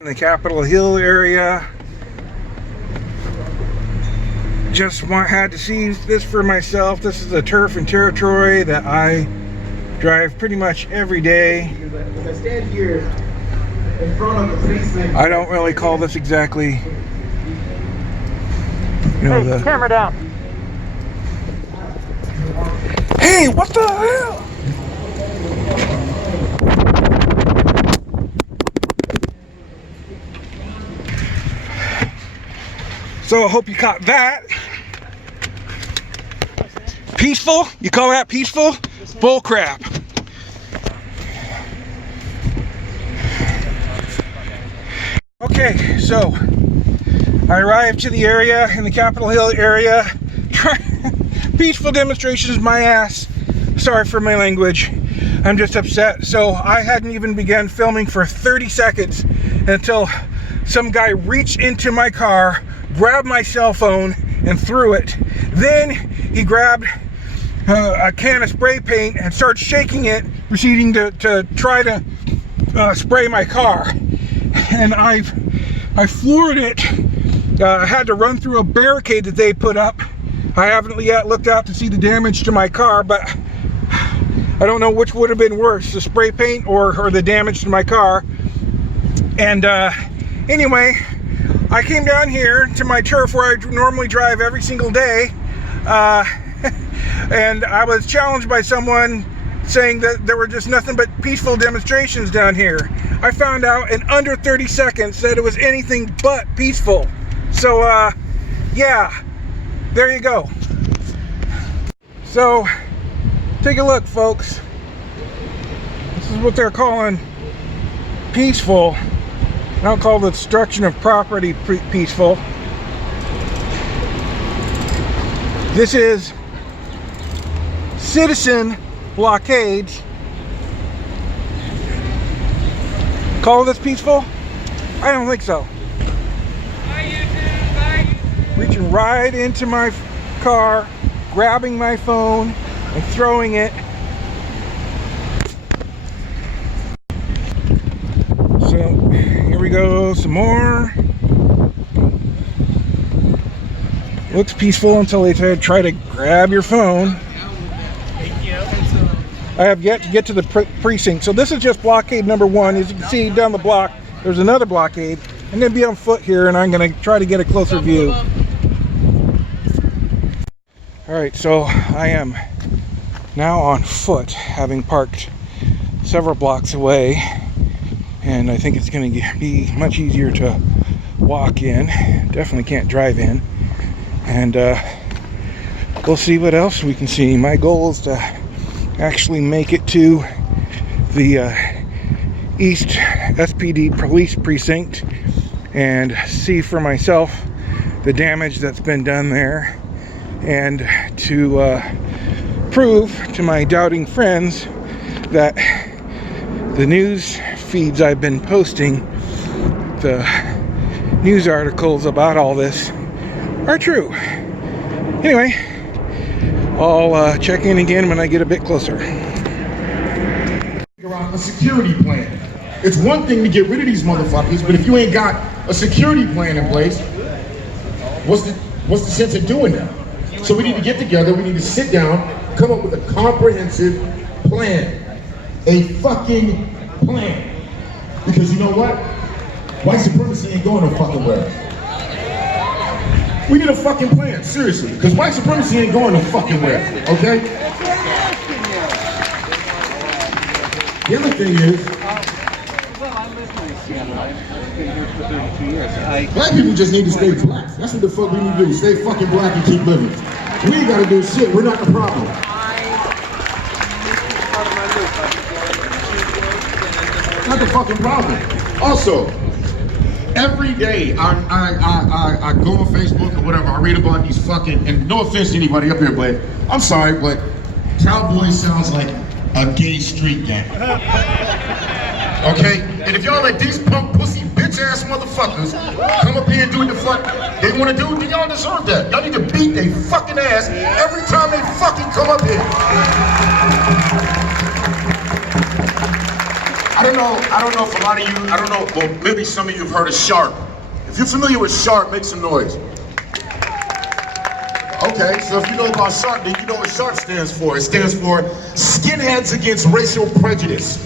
In the Capitol Hill area. Just had to see this for myself. This is a turf and territory that I drive pretty much every day. I stand here in front of the precinct. I don't really call this exactly, you know, hey, camera down. Hey, what the hell? So I hope you caught that. Peaceful? You call that peaceful? Bull crap. Okay, so I arrived to the area in the Capitol Hill area. Peaceful demonstrations, my ass. Sorry for my language. I'm just upset. So I hadn't even begun filming for 30 seconds until some guy reached into my car, grabbed my cell phone and threw it. Then he grabbed a can of spray paint and started shaking it, proceeding to try to spray my car. And I floored it. I had to run through a barricade that they put up. I haven't yet looked out to see the damage to my car, but I don't know which would have been worse, the spray paint or the damage to my car. And anyway, I came down here to my turf where I normally drive every single day, and I was challenged by someone saying that there were just nothing but peaceful demonstrations down here. I found out in under 30 seconds that it was anything but peaceful. So yeah, there you go. So take a look, folks. This is what they're calling peaceful. I don't call the destruction of property peaceful. This is citizen blockades. Call this peaceful? I don't think so. Reaching right into my car, grabbing my phone and throwing it. So here we go, some more. Looks peaceful until they try to grab your phone. I have yet to get to the precinct. So this is just blockade number one. As you can see down the block, there's another blockade. I'm going to be on foot here and I'm going to try to get a closer view. Alright, so I am now on foot, having parked several blocks away. And I think it's going to be much easier to walk in. Definitely can't drive in. And we'll see what else we can see. My goal is to actually make it to the East SPD police precinct and see for myself the damage that's been done there, and to prove to my doubting friends that the news feeds I've been posting, the news articles about all this, are true. Anyway, I'll check in again when I get a bit closer. Around a security plan. It's one thing to get rid of these motherfuckers, but if you ain't got a security plan in place, what's the sense of doing that? So we need to get together, we need to sit down, come up with a comprehensive plan. A fucking plan. Because you know what? White supremacy ain't going no fucking where. We need a fucking plan, seriously, because white supremacy ain't going no fucking where, okay? The other thing is, black people just need to stay black. That's what the fuck we need to do, stay fucking black and keep living. We ain't gotta do shit, we're not the problem. Not the fucking problem. Also, every day I go on Facebook or whatever, I read about these fucking, and no offense to anybody up here, but I'm sorry, but Cowboy sounds like a gay street gang. Okay? And if y'all let these punk pussy bitch ass motherfuckers come up here and do what the fuck they wanna do, then y'all deserve that. Y'all need to beat their fucking ass every time they fucking come up here. I I don't know if a lot of you, I don't know, well, maybe some of you have heard of SHARP. If you're familiar with SHARP, make some noise. Okay, so if you know about SHARP, then you know what SHARP stands for. It stands for Skinheads Against Racial Prejudice.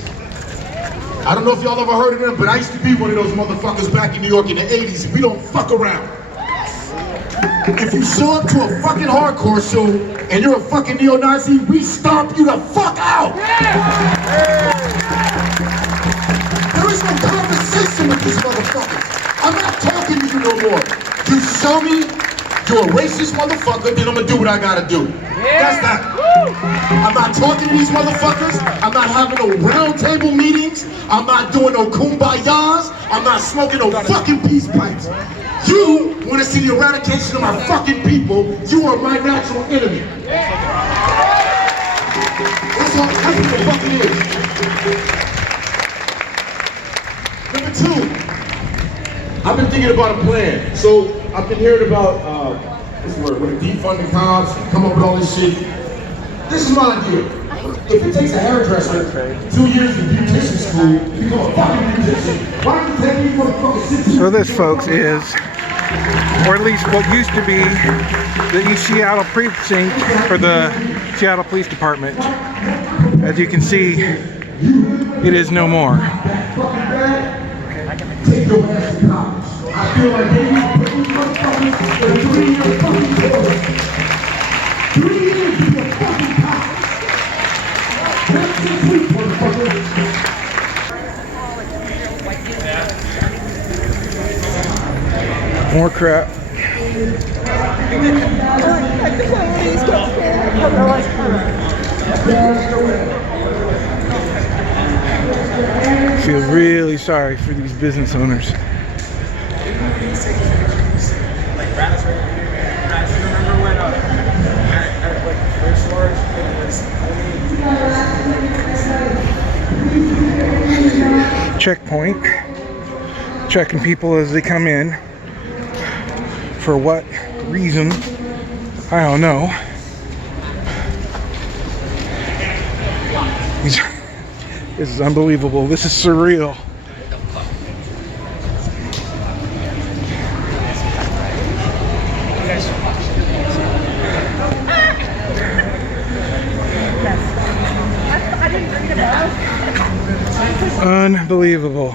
I don't know if y'all ever heard of them, but I used to be one of those motherfuckers back in New York in the 80s. We don't fuck around. If you show up to a fucking hardcore show and you're a fucking neo-Nazi, we stomp you the fuck out. There is no conversation with these motherfuckers. I'm not talking to you no more. You show me you're a racist motherfucker, then I'm gonna do what I gotta do. That's that. I'm not talking to these motherfuckers. I'm not having no round table meetings. I'm not doing no kumbayas. I'm not smoking no fucking peace pipes. You want to see the eradication of my fucking people. You are my natural enemy. That's what the fuck it is. Number two, I've been thinking about a plan. So I've been hearing about what's the word? With defunding cops, come up with all this shit. This is my idea. If it takes a hairdresser 2 years in beautician school, you become a fucking beautician. Why don't you take me motherfucking 6 So this, folks, is, or at least what used to be, the East Seattle Precinct for the Seattle Police Department. As you can see, it is no more. Take your ass to college. I feel like they need to put these motherfuckers in a 3-year fucking course. 3 years to be a fucking cop. That's 6 weeks, motherfucker. More crap. I feel really sorry for these business owners. Checkpoint. Checking people as they come in. For what reason? I don't know. This is unbelievable. This is surreal. Unbelievable.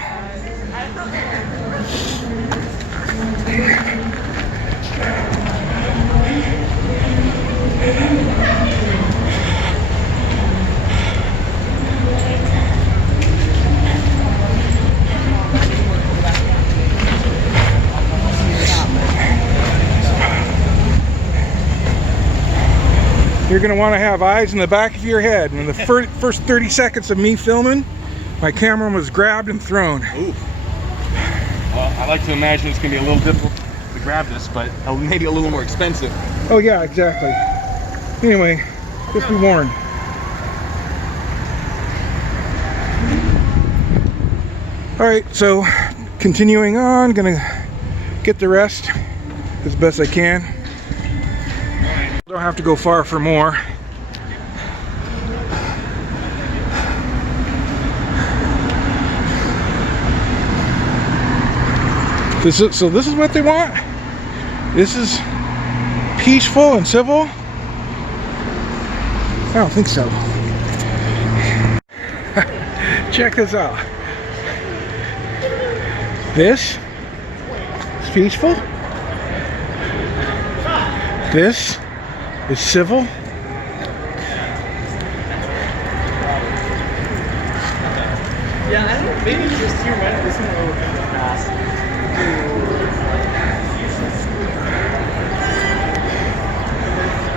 You're going to want to have eyes in the back of your head. And in the first 30 seconds of me filming, my camera was grabbed and thrown. Ooh. Well, I like to imagine it's going to be a little difficult to grab this, but maybe a little more expensive. Oh yeah, exactly. Anyway, just be warned. Alright, so continuing on, gonna get the rest as best I can. Don't have to go far for more. So this is what they want? This is peaceful and civil? I don't think so. Check this out. This is peaceful. This is civil. Yeah, I think maybe just you read this one a little bit fast.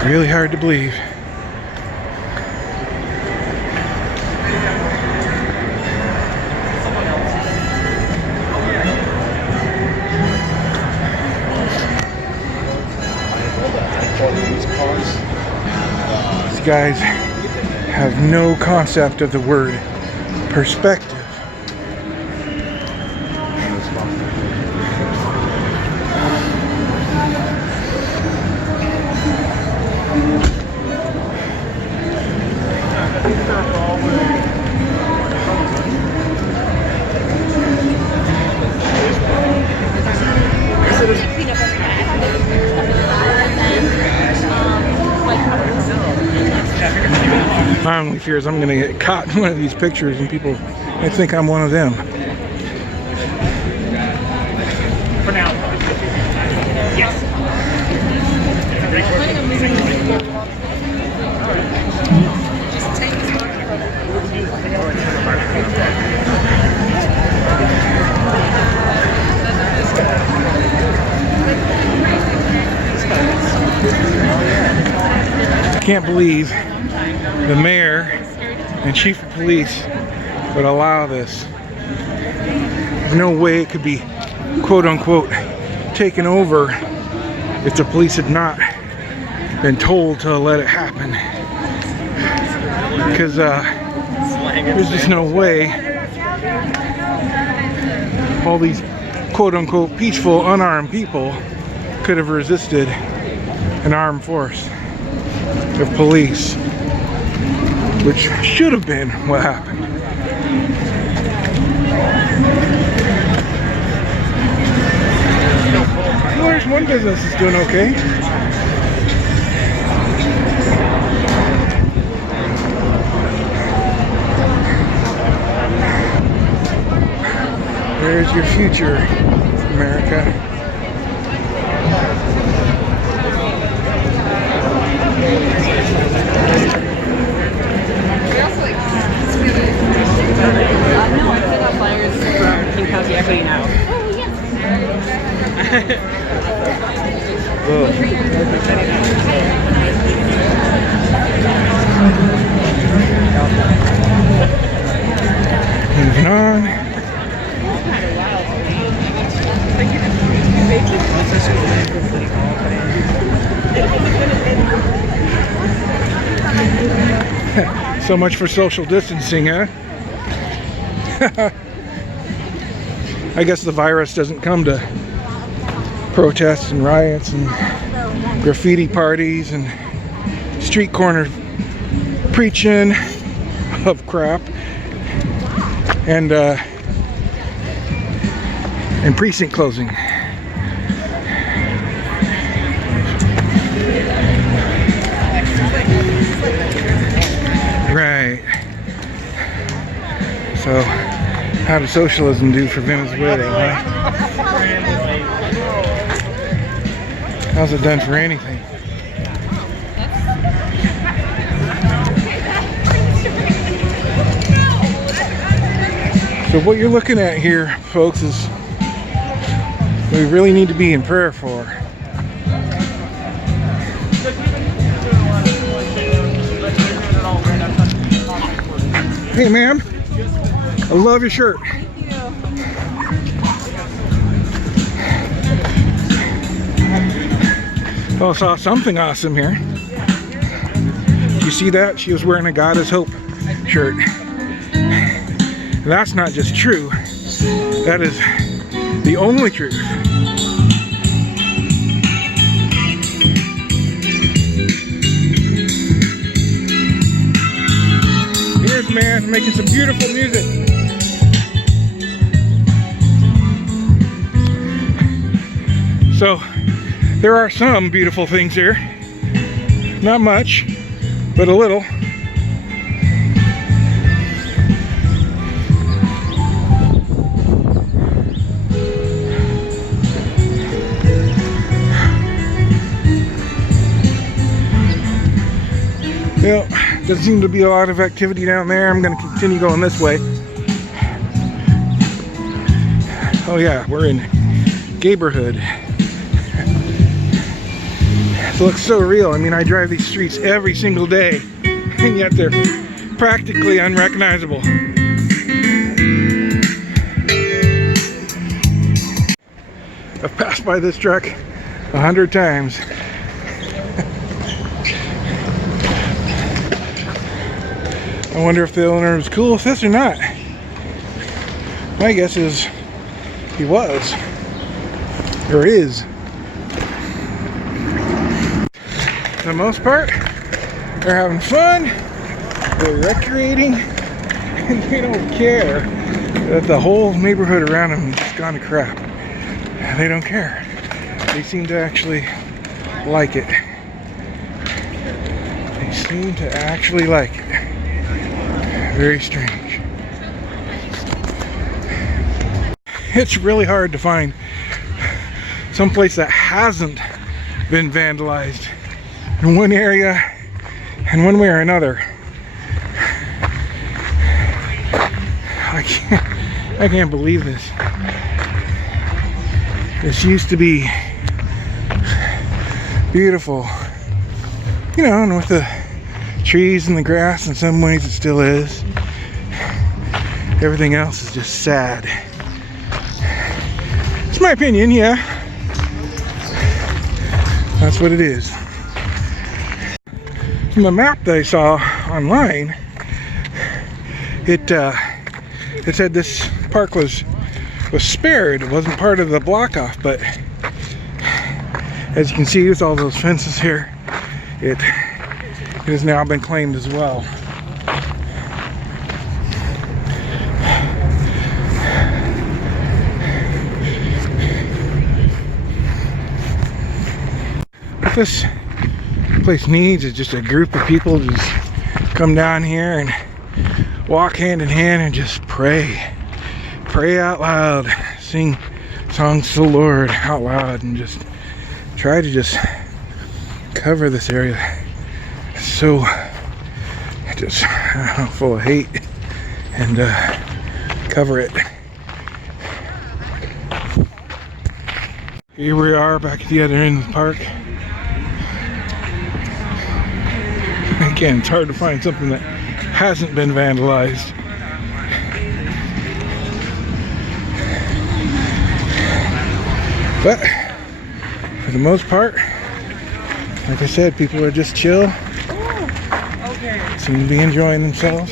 Really hard to believe. These guys have no concept of the word perspective. profoundly fears I'm gonna get caught in one of these pictures and people might think I'm one of them. For now. Yes. I can't believe the mayor and chief of police would allow this. There's no way it could be quote unquote taken over if the police had not been told to let it happen. Because there's just no way all these quote unquote peaceful unarmed people could have resisted an armed force of police, which should have been what happened. Well, there's one business that's doing okay. There's your future, America. No, I put out flyers from King County Equity now. Moving on. So much for social distancing, huh? I guess the virus doesn't come to protests and riots and graffiti parties and street corner preaching of crap and precinct closing. Right. So, how does socialism do for Venezuela, huh? How's it done for anything? So what you're looking at here, folks, is we really need to be in prayer for. Hey, ma'am. I love your shirt. Oh, I saw something awesome here. You see that? She was wearing a God is Hope shirt. That's not just true. That is the only truth. Here's man making some beautiful music. So there are some beautiful things here. Not much, but a little. Well, doesn't seem to be a lot of activity down there. I'm going to continue going this way. Oh yeah, we're in Neighborhood. It looks so real. I mean, I drive these streets every single day, and yet they're practically unrecognizable. I've passed by this truck 100 times. I wonder if the owner was cool with this or not. My guess is he was, or is. For the most part, they're having fun, they're recreating, and they don't care that the whole neighborhood around them has gone to crap. They don't care. They seem to actually like it. They seem to actually like it. Very strange. It's really hard to find someplace that hasn't been vandalized in one area in one way or another. I can't believe this. This used to be beautiful, you know, and with the trees and the grass, in some ways it still is. Everything else is just sad. It's my opinion, yeah. That's what it is. From the map that I saw online, it said this park was spared. It wasn't part of the block off, but as you can see with all those fences here, it has now been claimed as well. What this place needs is just a group of people to just come down here and walk hand in hand and just pray. Pray out loud. Sing songs to the Lord out loud and just try to just cover this area. It's so just full of hate, and cover it. Here we are back at the other end of the park. Again, it's hard to find something that hasn't been vandalized. But for the most part, like I said, people are just chill. Seem to be enjoying themselves.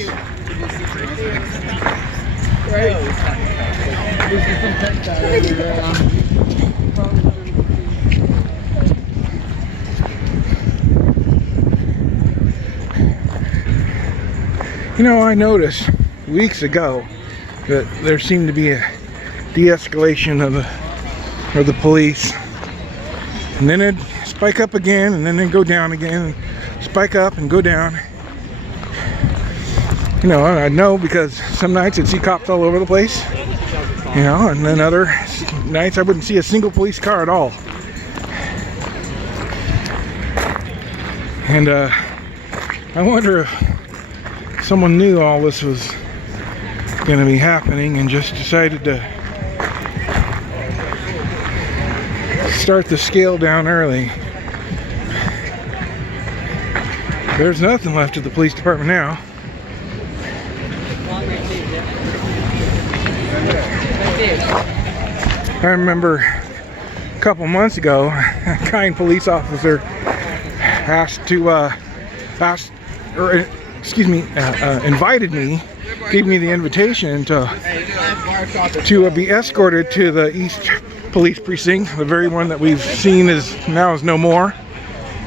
You know, I noticed weeks ago that there seemed to be a de-escalation of the police, and then it'd spike up again, and then it'd go down again, and spike up and go down. You know, I know because some nights I'd see cops all over the place, you know, and then other nights I wouldn't see a single police car at all. And I wonder if someone knew all this was going to be happening and just decided to start the scale down early. There's nothing left of the police department now. I remember a couple months ago, a kind police officer invited me, gave me the invitation to be escorted to the East Police Precinct, the very one that we've seen is no more,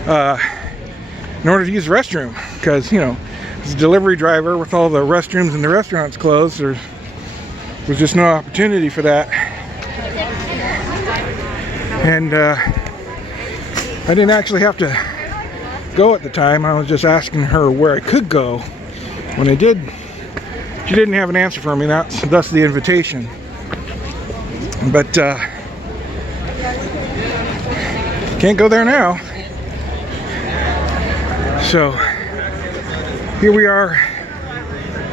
in order to use the restroom, because, you know, as a delivery driver with all the restrooms and the restaurants closed, there was just no opportunity for that. And I didn't actually have to go at the time. I was just asking her where I could go. When I did, she didn't have an answer for me. Thus the invitation. But can't go there now. So here we are,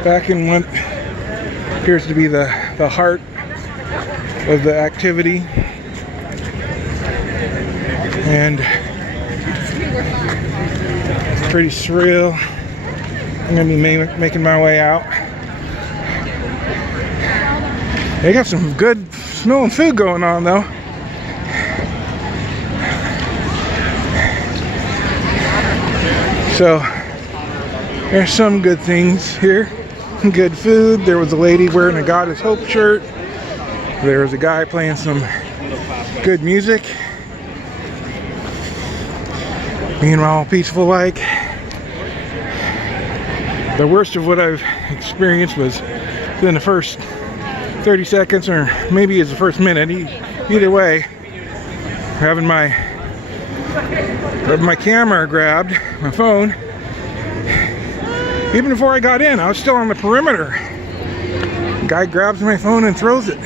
back in what appears to be the heart of the activity, and it's pretty surreal. I'm gonna be making my way out. They got some good smelling food going on though. So there's some good things here. Good food. There was a lady wearing a God is Hope shirt. There was a guy playing some good music, being all peaceful like. The worst of what I've experienced was within the first 30 seconds, or maybe it's the first minute. Either way, having my camera grabbed, my phone, Even before I got in, I was still on the perimeter. Guy grabs my phone and throws it.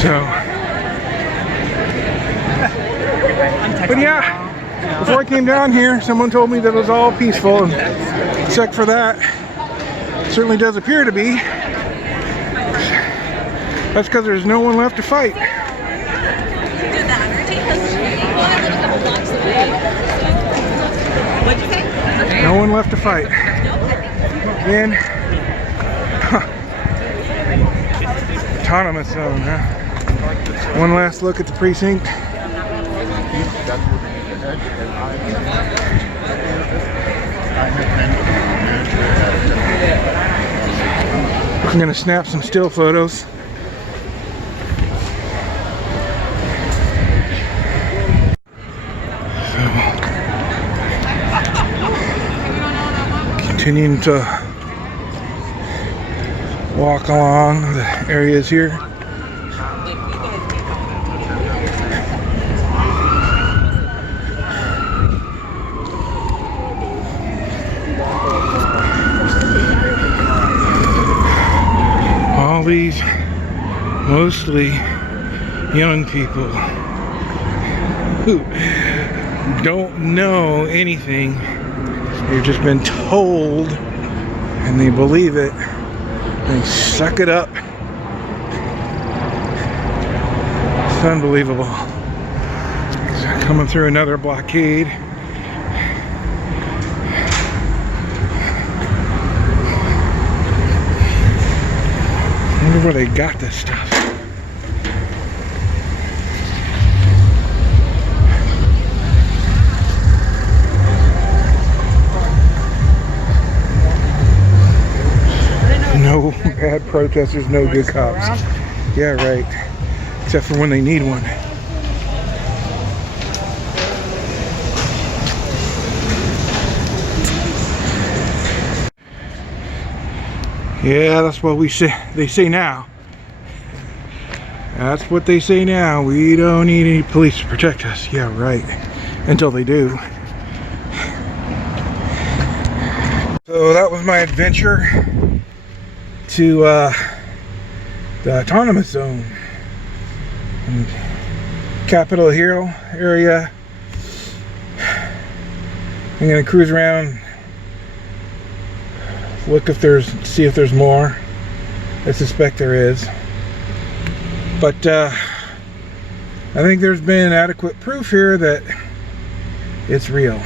So, but yeah, before I came down here, someone told me that it was all peaceful, and except for that, it certainly does appear to be. That's because there's no one left to fight. No one left to fight. Again, autonomous zone, huh? One last look at the precinct. I'm gonna snap some still photos. Continuing to walk along the areas here. All these mostly young people who don't know anything. They've just been told and they believe it. They suck it up. It's unbelievable. So coming through another blockade. I wonder where they got this stuff. No bad protesters, no good cops. Yeah, right. Except for when they need one. Yeah, that's what they say now. That's what they say now. We don't need any police to protect us. Yeah, right. Until they do. So that was my adventure to the autonomous zone in Capitol Hill area. I'm gonna cruise around, see if there's more. I suspect there is, but I think there's been adequate proof here that it's real.